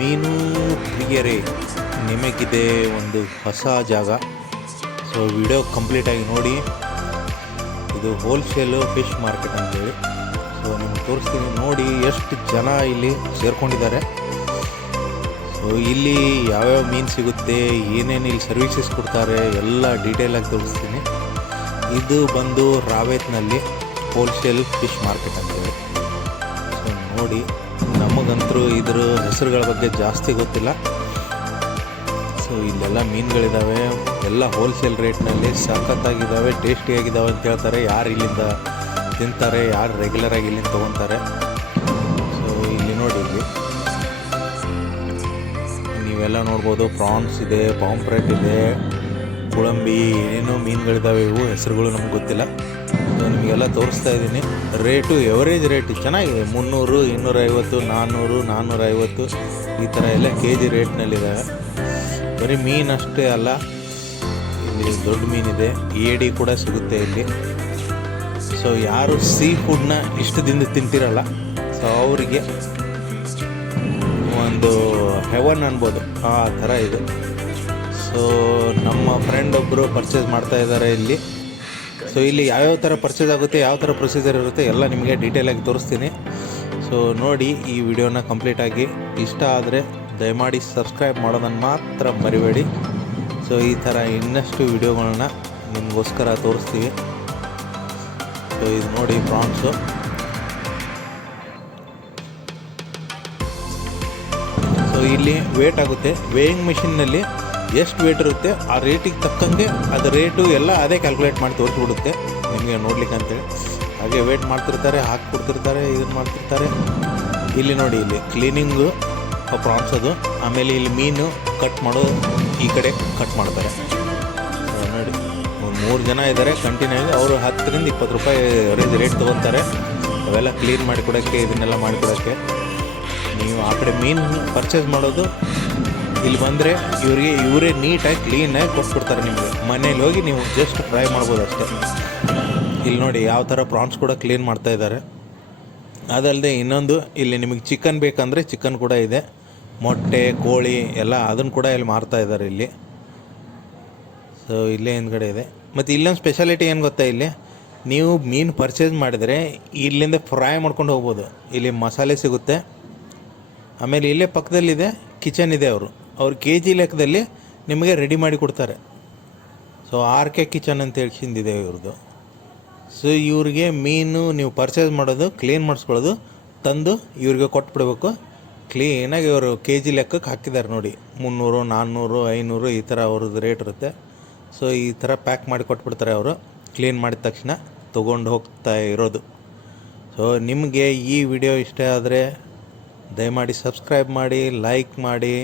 ಮೀನು ಪ್ರಿಯರೇ, ನಿಮಗಿದೆ ಒಂದು ಹೊಸ ಜಾಗ. ಸೊ ವಿಡಿಯೋ ಕಂಪ್ಲೀಟಾಗಿ ನೋಡಿ. ಇದು ಹೋಲ್ಸೇಲು ಫಿಶ್ ಮಾರ್ಕೆಟ್ ಅಂತೇಳಿ. ಸೊ ನಿಮ್ಗೆ ತೋರಿಸ್ತೀನಿ ನೋಡಿ ಎಷ್ಟು ಜನ ಇಲ್ಲಿ ಸೇರ್ಕೊಂಡಿದ್ದಾರೆ. ಸೊ ಇಲ್ಲಿ ಯಾವ್ಯಾವ ಮೀನು ಸಿಗುತ್ತೆ, ಏನೇನು ಇಲ್ಲಿ ಸರ್ವಿಸಸ್ ಕೊಡ್ತಾರೆ ಎಲ್ಲ ಡೀಟೇಲಾಗಿ ತೋರಿಸ್ತೀನಿ. ಇದು ಬಂದು ರಾವೇತ್ನಲ್ಲಿ ಹೋಲ್ಸೇಲ್ ಫಿಶ್ ಮಾರ್ಕೆಟ್ ಅಂತೇಳಿ. ಸೊ ನೋಡಿ, ನಮಗಂತರೂ ಇದ್ರ ಹೆಸರುಗಳ ಬಗ್ಗೆ ಜಾಸ್ತಿ ಗೊತ್ತಿಲ್ಲ. ಸೊ ಇಲ್ಲೆಲ್ಲ ಮೀನುಗಳಿದ್ದಾವೆ, ಎಲ್ಲ ಹೋಲ್ಸೇಲ್ ರೇಟ್ನಲ್ಲಿ ಸಖತ್ತಾಗಿದ್ದಾವೆ, ಟೇಸ್ಟಿಯಾಗಿದ್ದಾವೆ ಅಂತ ಹೇಳ್ತಾರೆ. ಯಾರು ಇಲ್ಲಿಂದ ತಿಂತಾರೆ, ಯಾರು ರೆಗ್ಯುಲರಾಗಿ ಇಲ್ಲಿಂದ ತೊಗೊತಾರೆ. ಸೊ ಇಲ್ಲಿ ನೋಡಿ, ಇಲ್ಲಿ ನೀವೆಲ್ಲ ನೋಡ್ಬೋದು, ಪ್ರಾನ್ಸ್ ಇದೆ, ಪಾಂಪ್ರೆಟ್ ಇದೆ, ಕುಳಂಬಿ, ಏನೇನೋ ಮೀನುಗಳಿದ್ದಾವೆ. ಇವು ಹೆಸರುಗಳು ನಮ್ಗೆ ಗೊತ್ತಿಲ್ಲ. ಸೊ ನಿಮಗೆಲ್ಲ ತೋರಿಸ್ತಾ ಇದ್ದೀನಿ. ರೇಟು ಎವರೇಜ್ ರೇಟ್ ಚೆನ್ನಾಗಿದೆ. 300, 250, 400, 450 ಈ ಥರ ಎಲ್ಲ ಕೆ ಜಿ ರೇಟ್ನಲ್ಲಿದ್ದಾವೆ. ಬರೀ ಮೀನು ಅಷ್ಟೇ ಅಲ್ಲ, ಇಲ್ಲಿ ದೊಡ್ಡ ಮೀನಿದೆ, ಏಡಿ ಕೂಡ ಸಿಗುತ್ತೆ ಇಲ್ಲಿ. ಸೊ ಯಾರು ಸೀ ಫುಡ್ನ ಇಷ್ಟದಿಂದ ತಿಂತಿರಲ್ಲ, ಸೊ ಅವರಿಗೆ ಒಂದು ಹೆವನ್ ಅನ್ಬೋದು, ಆ ಥರ ಇದೆ. ಸೊ ನಮ್ಮ ಫ್ರೆಂಡ್ ಒಬ್ಬರು ಪರ್ಚೇಸ್ ಮಾಡ್ತಾ ಇದ್ದಾರೆ ಇಲ್ಲಿ. ಸೊ ಇಲ್ಲಿ ಯಾವ್ಯಾವ ಥರ ಪರ್ಚೇಸ್ ಆಗುತ್ತೆ, ಯಾವ ಥರ ಪ್ರೊಸೀಜರ್ ಇರುತ್ತೆ ಎಲ್ಲ ನಿಮಗೆ ಡೀಟೇಲಾಗಿ ತೋರಿಸ್ತೀನಿ. ಸೊ ನೋಡಿ ಈ ವಿಡಿಯೋನ ಕಂಪ್ಲೀಟಾಗಿ. ಇಷ್ಟ ಆದರೆ ದಯಮಾಡಿ ಸಬ್ಸ್ಕ್ರೈಬ್ ಮಾಡೋದನ್ನು ಮಾತ್ರ ಮರಿಬೇಡಿ. ಸೊ ಈ ಥರ ಇನ್ನಷ್ಟು ವಿಡಿಯೋಗಳನ್ನ ನಿಮಗೋಸ್ಕರ ತೋರಿಸ್ತೀವಿ. ಸೊ ಇದು ನೋಡಿ ಪ್ರಾನ್ಸು. ಸೊ ಇಲ್ಲಿ ವೇಟ್ ಆಗುತ್ತೆ, ವೇಯಿಂಗ್ ಮಿಷಿನ್ನಲ್ಲಿ ಎಷ್ಟು ವೇಟ್ ಇರುತ್ತೆ ಆ ರೇಟಿಗೆ ತಕ್ಕಂಗೆ ಅದು ರೇಟು ಎಲ್ಲ ಅದೇ ಕ್ಯಾಲ್ಕುಲೇಟ್ ಮಾಡಿ ತೋರಿಸ್ಬಿಡುತ್ತೆ ನಿಮಗೆ ನೋಡ್ಲಿಕ್ಕೆ ಅಂತೇಳಿ. ಹಾಗೆ ವೇಟ್ ಮಾಡ್ತಿರ್ತಾರೆ, ಹಾಕ್ಕೊಡ್ತಿರ್ತಾರೆ, ಇದನ್ನು ಮಾಡ್ತಿರ್ತಾರೆ. ಇಲ್ಲಿ ನೋಡಿ, ಇಲ್ಲಿ ಕ್ಲೀನಿಂಗು ಪ್ರಾನ್ಸ್ ಅದು. ಆಮೇಲೆ ಇಲ್ಲಿ ಮೀನು ಕಟ್ ಮಾಡೋ ಈ ಕಡೆ ಕಟ್ ಮಾಡ್ತಾರೆ. ನೋಡಿ, 3 ಜನ ಇದ್ದಾರೆ ಕಂಟಿನ್ಯೂ ಆಗಿ. ಅವರು 10 ರಿಂದ 20 ರೂಪಾಯಿ ಅವರೇಜ್ ರೇಟ್ ತೊಗೊತಾರೆ ಅವೆಲ್ಲ ಕ್ಲೀನ್ ಮಾಡಿಕೊಡೋಕ್ಕೆ, ಇದನ್ನೆಲ್ಲ ಮಾಡಿಕೊಡೋಕ್ಕೆ. ನೀವು ಆ ಕಡೆ ಮೀನು ಪರ್ಚೇಸ್ ಮಾಡೋದು, ಇಲ್ಲಿ ಬಂದರೆ ಇವರೇ ನೀಟಾಗಿ ಕ್ಲೀನಾಗಿ ಕೊಟ್ಬಿಡ್ತಾರೆ ನಿಮಗೆ. ಮನೇಲಿ ಹೋಗಿ ನೀವು ಜಸ್ಟ್ ಫ್ರೈ ಮಾಡ್ಬೋದು ಅಷ್ಟೇ. ಇಲ್ಲಿ ನೋಡಿ ಯಾವ ಥರ ಪ್ರಾನ್ಸ್ ಕೂಡ ಕ್ಲೀನ್ ಮಾಡ್ತಾ ಇದ್ದಾರೆ. ಅದಲ್ಲದೆ ಇನ್ನೊಂದು, ಇಲ್ಲಿ ನಿಮಗೆ ಚಿಕನ್ ಬೇಕಂದರೆ ಚಿಕನ್ ಕೂಡ ಇದೆ, ಮೊಟ್ಟೆ, ಕೋಳಿ ಎಲ್ಲ ಅದನ್ನು ಕೂಡ ಇಲ್ಲಿ ಮಾರ್ತಾ ಇದ್ದಾರೆ ಇಲ್ಲಿ. ಸೊ ಇಲ್ಲೇ ಹಿಂದ್ಗಡೆ ಇದೆ. ಮತ್ತು ಇಲ್ಲೊಂದು ಸ್ಪೆಷಾಲಿಟಿ ಏನು ಗೊತ್ತಾ, ಇಲ್ಲಿ ನೀವು ಮೀನು ಪರ್ಚೇಸ್ ಮಾಡಿದರೆ ಇಲ್ಲಿಂದ ಫ್ರೈ ಮಾಡ್ಕೊಂಡು ಹೋಗ್ಬೋದು. ಇಲ್ಲಿ ಮಸಾಲೆ ಸಿಗುತ್ತೆ. ಆಮೇಲೆ ಇಲ್ಲೇ ಪಕ್ಕದಲ್ಲಿದೆ ಕಿಚನ್ ಇದೆ, ಅವ್ರು ಕೆ ಜಿ ಲೆಕ್ಕದಲ್ಲಿ ನಿಮಗೆ ರೆಡಿ ಮಾಡಿ ಕೊಡ್ತಾರೆ. ಸೊ RK ಕಿಚನ್ ಅಂತ ಹೇಳ್ಸಿಂದಿದೆ ಇವ್ರದ್ದು. ಸೊ ಇವ್ರಿಗೆ ಮೀನು ನೀವು ಪರ್ಚೇಸ್ ಮಾಡೋದು, ಕ್ಲೀನ್ ಮಾಡಿಸ್ಕೊಳ್ಳೋದು, ತಂದು ಇವ್ರಿಗೆ ಕೊಟ್ಬಿಡ್ಬೇಕು. ಕ್ಲೀನಾಗಿ ಇವರು ಕೆ ಜಿ ಲೆಕ್ಕಕ್ಕೆ ಹಾಕಿದ್ದಾರೆ ನೋಡಿ. 300, 400, 500 ಈ ಥರ ಅವ್ರದ್ದು ರೇಟ್ ಇರುತ್ತೆ. ಸೊ ಈ ಥರ ಪ್ಯಾಕ್ ಮಾಡಿ ಕೊಟ್ಬಿಡ್ತಾರೆ ಅವರು. ಕ್ಲೀನ್ ಮಾಡಿದ ತಕ್ಷಣ ತೊಗೊಂಡು ಹೋಗ್ತಾ ಇರೋದು. ಸೊ ನಿಮಗೆ ಈ ವಿಡಿಯೋ ಇಷ್ಟ ಆದರೆ ದಯಮಾಡಿ ಸಬ್ಸ್ಕ್ರೈಬ್ ಮಾಡಿ, ಲೈಕ್ ಮಾಡಿ.